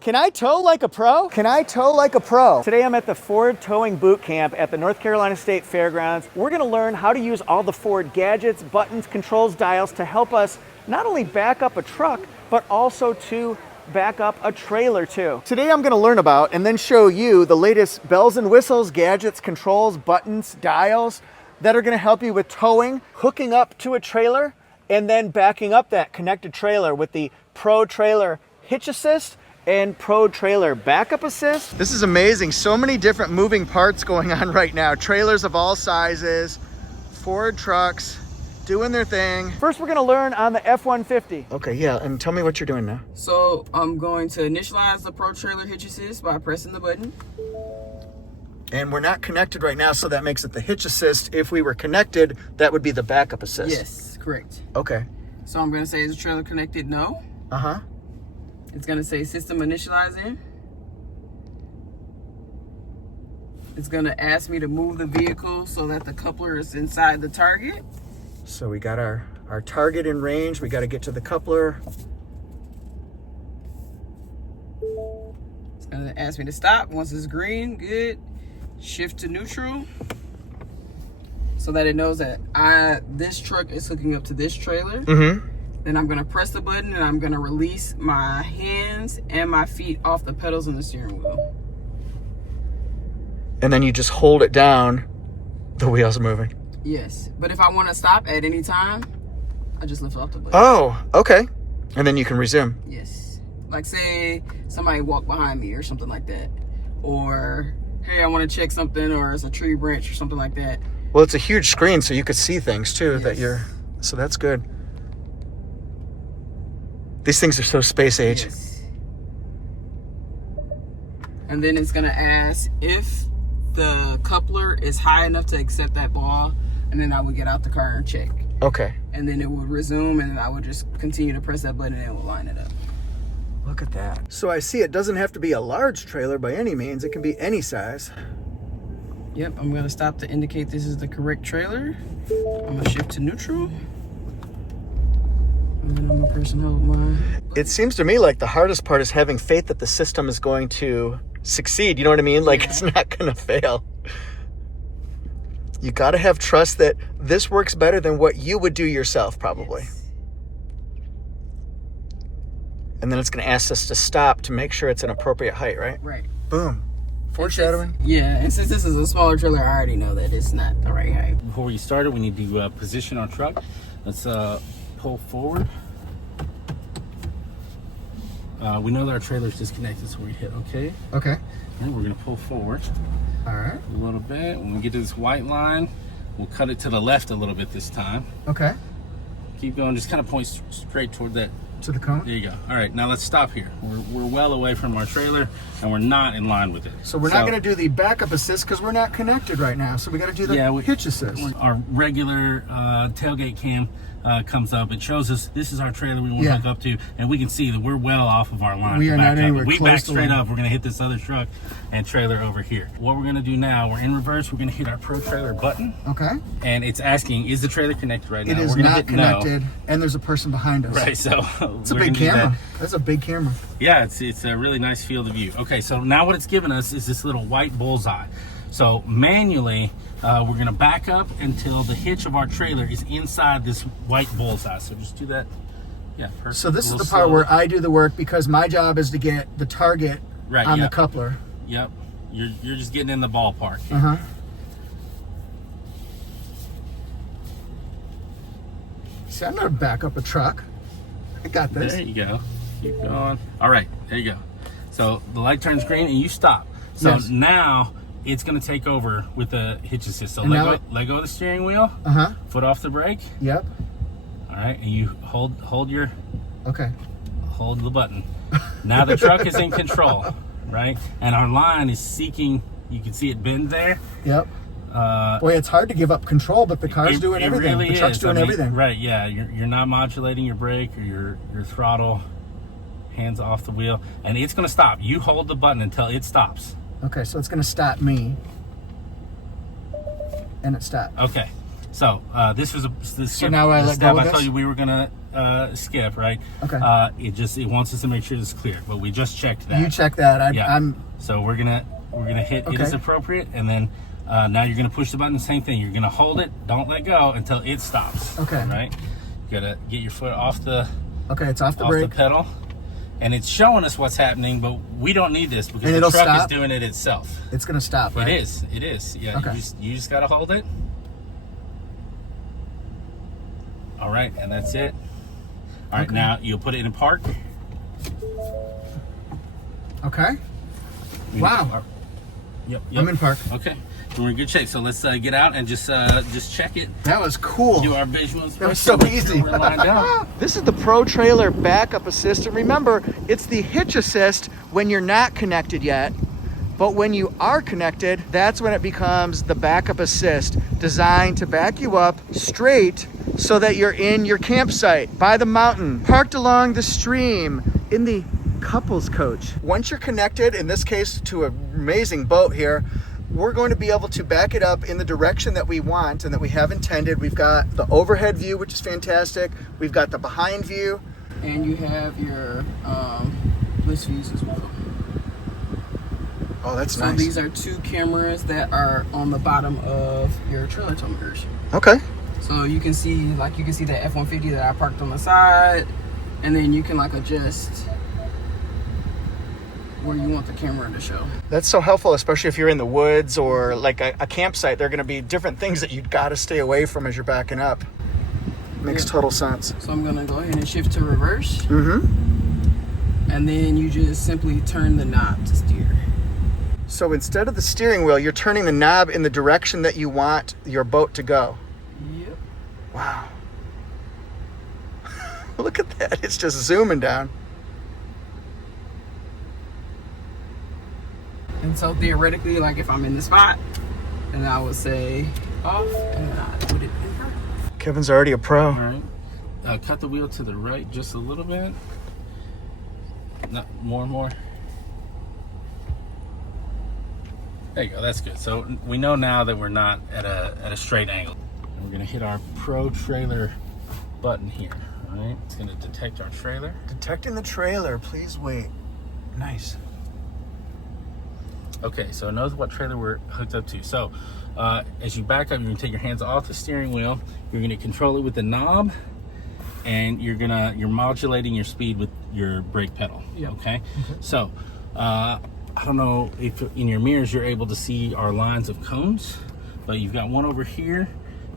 Can I tow like a pro? Can I tow like a pro? Today I'm at the Ford Towing Boot Camp at the North Carolina State Fairgrounds. We're gonna learn how to use all the Ford gadgets, buttons, controls, dials to help us not only back up a truck, but also to back up a trailer too. Today I'm gonna learn about and then show you the latest bells and whistles, gadgets, controls, buttons, dials that are gonna help you with towing, hooking up to a trailer, and then backing up that connected trailer with the Pro Trailer Hitch Assist and Pro Trailer Backup Assist. This is amazing. So many different moving parts going on right now. Trailers of all sizes, Ford trucks doing their thing. First, we're gonna learn on the F-150. Okay, yeah, and tell me what you're doing now. So I'm going to initialize the Pro Trailer Hitch Assist by pressing the button. And we're not connected right now, so that makes it the Hitch Assist. If we were connected, that would be the Backup Assist. Yes, correct. Okay. So I'm gonna say, is the trailer connected? No. Uh-huh. It's gonna say system initializing. It's gonna ask me to move the vehicle so that the coupler is inside the target. So we got our target in range. We got to get to the coupler. It's gonna ask me to stop. Once it's green, good. Shift to neutral so that it knows that this truck is hooking up to this trailer. Mm-hmm. Then I'm gonna press the button and I'm gonna release my hands and my feet off the pedals on the steering wheel. And then you just hold it down, the wheel's moving. Yes, but if I wanna stop at any time, I just lift off the button. Oh, okay. And then you can resume. Yes. Like say somebody walked behind me or something like that. Or, hey, I wanna check something, or it's a tree branch or something like that. Well, it's a huge screen, so you could see things too, Yes. so that's good. These things are so space age. Yes. And then it's gonna ask if the coupler is high enough to accept that ball, and then I would get out the car and check. Okay. And then it would resume, and I would just continue to press that button and it would line it up. Look at that. So I see it doesn't have to be a large trailer by any means. It can be any size. Yep, I'm gonna stop to indicate this is the correct trailer. I'm gonna shift to neutral. And then I'm gonna press and hold my... It seems to me like the hardest part is having faith that the system is going to succeed. You know what I mean? Like, it's not going to fail. You got to have trust that this works better than what you would do yourself, probably. Yes. And then it's going to ask us to stop to make sure it's an appropriate height, right? Right. Boom. Foreshadowing. Yeah, and since this is a smaller trailer, I already know that it's not the right height. Before we started, we need to position our truck. Let's pull forward. We know that our trailer is disconnected, so we hit OK. Okay. And we're going to pull forward All right. a little bit. When we get to this white line, we'll cut it to the left a little bit this time. Okay. Keep going. Just kind of point straight toward that. To the cone. There you go. All right, now let's stop here. We're well away from our trailer, and we're not in line with it. So we're not going to do the backup assist because we're not connected right now. So we got to do the hitch assist. Our regular tailgate cam comes up. It shows us this is our trailer we want to hook up to, and we can see that we're well off of our line. We are not anywhere we close back to straight line. up. We're going to hit this other truck and trailer over here. What we're going to do now, we're in reverse. We're going to hit our Pro Trailer button. Okay. And it's asking, is the trailer connected right now? It is we're gonna not hit connected, no. and there's a person behind us. Right, so it's a big camera. That's a big camera. Yeah, it's a really nice field of view. Okay, so now what it's given us is this little white bullseye. So manually, we're gonna back up until the hitch of our trailer is inside this white bullseye. So just do that. Yeah, perfect. So this is the part where I do the work because my job is to get the target on the coupler. Yep, you're just getting in the ballpark. Uh-huh. See, I'm gonna back up a truck. I got this. There you go. Keep going. All right, there you go. So the light turns green and you stop. So now it's going to take over with the hitch assist. So let go of the steering wheel. Uh-huh. Foot off the brake. Yep. All right, and you hold your... Okay. Hold the button. Now the truck is in control, right? And our line is seeking, you can see it bend there. Yep. Boy, it's hard to give up control, but the car's doing everything. Really the truck's doing everything. Right, yeah. You're not modulating your brake or your throttle. Hands off the wheel. And it's going to stop. You hold the button until it stops. Okay, so it's going to stop me. And it stopped. Okay. So this was the So now I let go step of I this? told you we were going to skip, right? Okay. It wants us to make sure it's clear, but we just checked that. You check that. Yeah. So we're gonna hit it is appropriate, and then now you're gonna push the button. Same thing. You're gonna hold it. Don't let go until it stops. Okay. Right. You gotta get your foot off the. Okay, it's off the off brake. the pedal, and it's showing us what's happening, but we don't need this because And the it'll truck stop? is doing it itself. It's gonna stop, right? It is. Yeah. Okay. You just gotta hold it. All right, and that's it. All right, now you'll put it in park. Okay. Wow. Yep. I'm in park. Okay, we're in good shape. So let's get out and just check it. That was cool. Do our visuals. That was so easy. We're lined up. This is the Pro Trailer Backup Assist. And remember, it's the Hitch Assist when you're not connected yet. But when you are connected, that's when it becomes the Backup Assist, designed to back you up straight so that you're in your campsite, by the mountain, parked along the stream, in the couples coach. Once you're connected, in this case to an amazing boat here, we're going to be able to back it up in the direction that we want and that we have intended. We've got the overhead view, which is fantastic. We've got the behind view. And you have your bliss views as well. Oh, that's So nice. these are 2 cameras that are on the bottom of your trailer tow mirrors. Okay. So you can see that F-150 that I parked on the side, and then you can adjust where you want the camera to show. That's so helpful, especially if you're in the woods or like a campsite. There are going to be different things that you've got to stay away from as you're backing up. Makes total sense. So I'm gonna go ahead and shift to reverse. Mm-hmm. And then you just simply turn the knob to steer. So instead of the steering wheel, you're turning the knob in the direction that you want your boat to go. Yep. Wow. Look at that. It's just zooming down. And so theoretically, if I'm in the spot, then I would say off, and then I put it in park. Kevin's already a pro. All right. Cut the wheel to the right just a little bit. Not more. There you go. That's good. So we know now that we're not at a straight angle. And we're gonna hit our Pro Trailer button here. All right. It's gonna detect our trailer. Detecting the trailer. Please wait. Nice. Okay, so it knows what trailer we're hooked up to. So as you back up, you're gonna take your hands off the steering wheel. You're gonna control it with the knob, and you're modulating your speed with your brake pedal. Yep. Okay. So I don't know if in your mirrors you're able to see our lines of cones, but you've got one over here,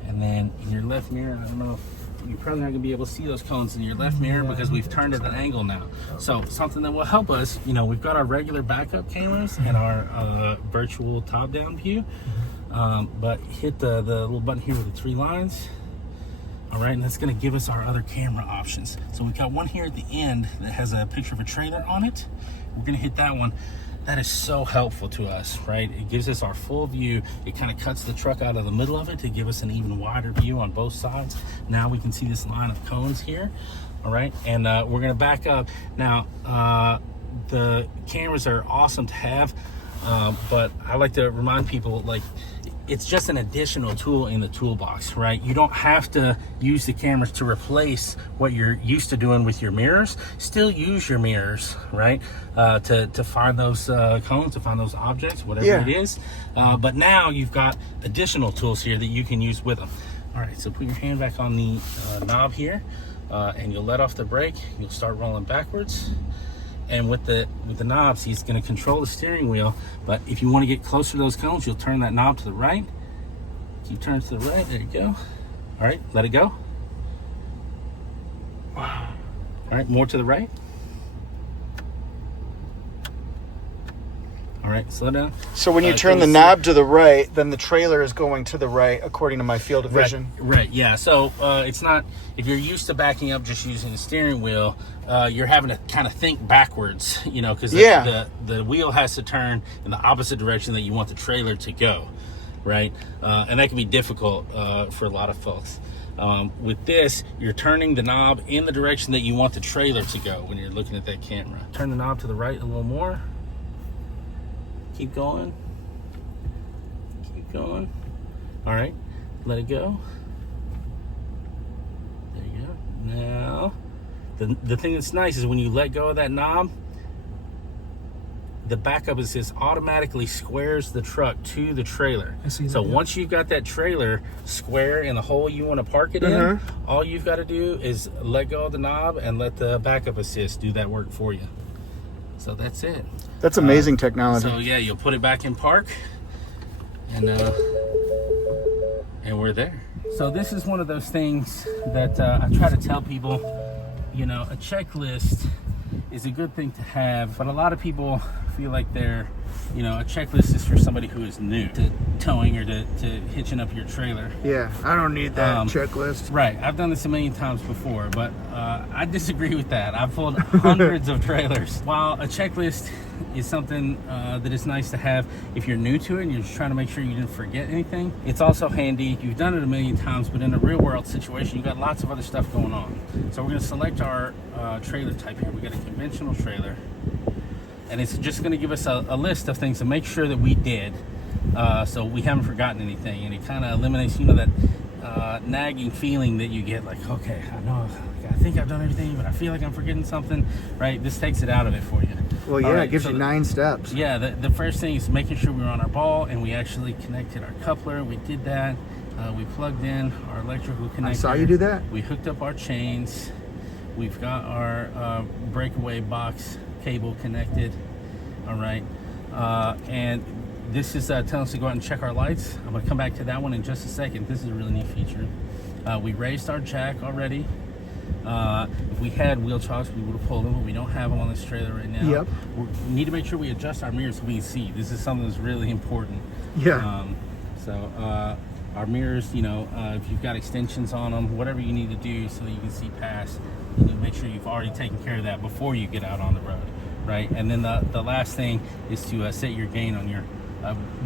and then in your left mirror, I don't know if you're probably not gonna be able to see those cones in your left mirror because we've turned at an angle now. So something that will help us, we've got our regular backup cameras and our virtual top-down view, but hit the little button here with the 3 lines. All right, and that's gonna give us our other camera options. So we've got one here at the end that has a picture of a trailer on it. We're gonna hit that one. That is so helpful to us, right? It gives us our full view. It kind of cuts the truck out of the middle of it to give us an even wider view on both sides. Now we can see this line of cones here, all right? And we're gonna back up. Now, the cameras are awesome to have, but I like to remind people, it's just an additional tool in the toolbox, right? You don't have to use the cameras to replace what you're used to doing with your mirrors. Still use your mirrors, right? To find those cones, to find those objects, whatever it is. But now you've got additional tools here that you can use with them. All right, so put your hand back on the knob here, and you'll let off the brake. You'll start rolling backwards. And with the knobs, he's going to control the steering wheel. But if you want to get closer to those cones, you'll turn that knob to the right. Keep turning to the right. There you go. All right, let it go. Wow. All right, more to the right. All right, slow down. So when you turn the knob to the right, then the trailer is going to the right, according to my field of vision. Right, yeah. So it's not, if you're used to backing up just using the steering wheel, you're having to kind of think backwards, because the wheel has to turn in the opposite direction that you want the trailer to go, right? And that can be difficult for a lot of folks. With this, you're turning the knob in the direction that you want the trailer to go when you're looking at that camera. Turn the knob to the right a little more. Keep going. Keep going. All right, let it go. There you go. Now, the thing that's nice is when you let go of that knob, the backup assist automatically squares the truck to the trailer. So once you've got that trailer square in the hole you want to park it in, all you've got to do is let go of the knob and let the backup assist do that work for you. So that's it. That's amazing technology. So yeah, you'll put it back in park, and we're there. So this is one of those things that I try to tell people, you know, a checklist is a good thing to have, but a lot of people feel like they're, you know, a checklist is for somebody who is new to towing or to hitching up your trailer. Yeah, I don't need that checklist. Right, I've done this a million times before, but I disagree with that. I've pulled hundreds of trailers. While a checklist is something that is nice to have if you're new to it and you're just trying to make sure you didn't forget anything, it's also handy. You've done it a million times, but in a real world situation, you've got lots of other stuff going on. So we're gonna select our trailer type here. We got a conventional trailer, and it's just going to give us a list of things to make sure that we did, so we haven't forgotten anything, and it kind of eliminates, you know, that nagging feeling that you get, like, okay, I think I've done everything, but I feel like I'm forgetting something, right? This takes it out of it for you. Well, yeah, it gives you 9 steps. Yeah, the first thing is making sure we were on our ball, and we actually connected our coupler. We did that. We plugged in our electrical connector. I saw you do that. We hooked up our chains. We've got our breakaway box cable connected. All right, and this is telling us to go out and check our lights. I'm going to come back to that one in just a second. This is a really neat feature. We raised our jack already. If we had wheel chocks, we would have pulled them, but we don't have them on this trailer right now. Yep. We need to make sure we adjust our mirrors so we can see. This is something that's really important. Yeah. Our mirrors, you know, if you've got extensions on them, whatever you need to do so that you can see past, you need to make sure you've already taken care of that before you get out on the road, right? And then the last thing is to set your gain on your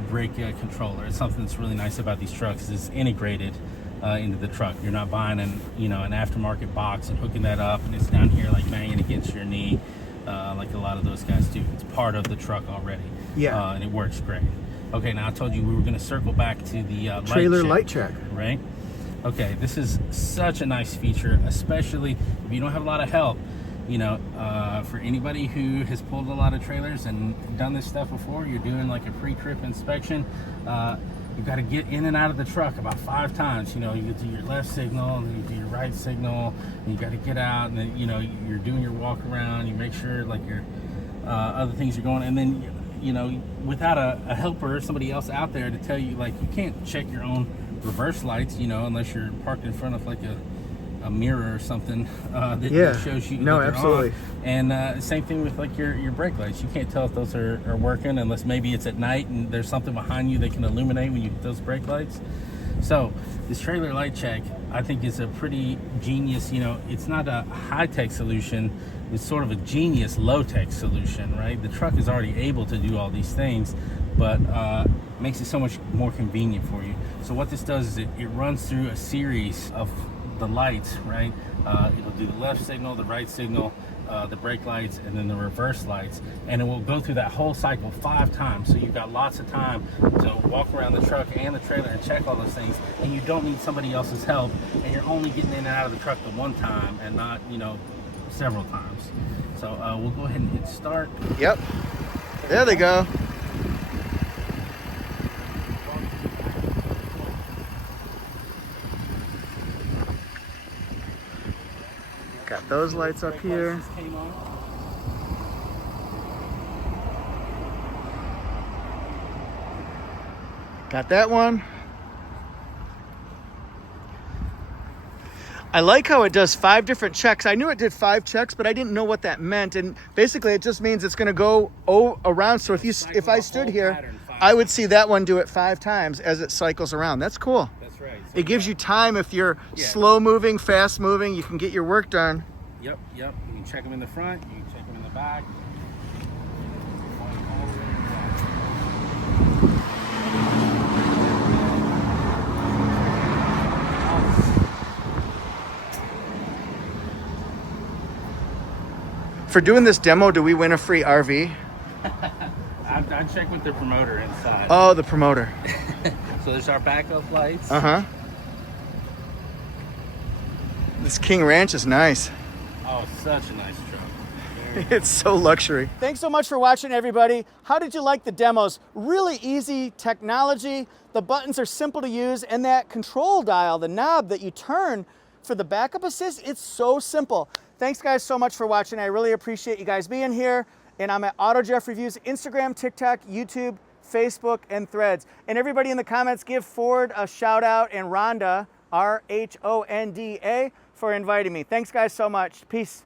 brake controller. It's something that's really nice about these trucks. It's integrated into the truck. You're not buying an aftermarket box and hooking that up and it's down here like banging against your knee like a lot of those guys do. It's part of the truck already. Yeah. And it works great. Okay, now I told you we were going to circle back to the trailer light check, right? Okay, this is such a nice feature, especially if you don't have a lot of help. You know, for anybody who has pulled a lot of trailers and done this stuff before, you're doing like a pre-trip inspection. You've got to get in and out of the truck about 5 times. You know, you do your left signal, and then you do your right signal, and you got to get out, and then, you know, you're doing your walk around. You make sure like your other things are going, and then, you know, without a helper, somebody else out there to tell you, like, you can't check your own reverse lights, you know, unless you're parked in front of like a mirror or something that shows you that they're absolutely on. And same thing with like your brake lights. You can't tell if those are working unless maybe it's at night and there's something behind you that can illuminate when you hit those brake lights. So this trailer light check, I think, is a pretty genius, you know, it's not a high-tech solution, it's sort of a genius low-tech solution, right? The truck is already able to do all these things, but makes it so much more convenient for you. So what this does is it runs through a series of the lights, right? It'll do the left signal, the right signal, the brake lights, and then the reverse lights, and it will go through that whole cycle 5 times. So you've got lots of time to walk around the truck and the trailer and check all those things, and you don't need somebody else's help, and you're only getting in and out of the truck the one time and not, you know, several times. So we'll go ahead and hit start. Yep, there they go. Got those lights up here. Got that one. I like how it does 5 different checks. I knew it did 5 checks, but I didn't know what that meant. And basically it just means it's going to go around. So if I stood here, I would see that one do it 5 times as it cycles around. That's cool. That's right. So it gives you time if you're slow moving, fast moving, you can get your work done. Yep. You can check them in the front, you can check them in the back. For doing this demo, do we win a free RV? I checked with the promoter inside. Oh, the promoter. So there's our backup lights. Uh-huh. This King Ranch is nice. Oh, such a nice truck. It's so luxury. Thanks so much for watching, everybody. How did you like the demos? Really easy technology. The buttons are simple to use, and that control dial, the knob that you turn for the backup assist, it's so simple. Thanks guys so much for watching. I really appreciate you guys being here. And I'm at AutoJeff Reviews, Instagram, TikTok, YouTube, Facebook, and Threads. And everybody in the comments, give Ford a shout out and Rhonda, R-H-O-N-D-A, for inviting me. Thanks guys so much. Peace.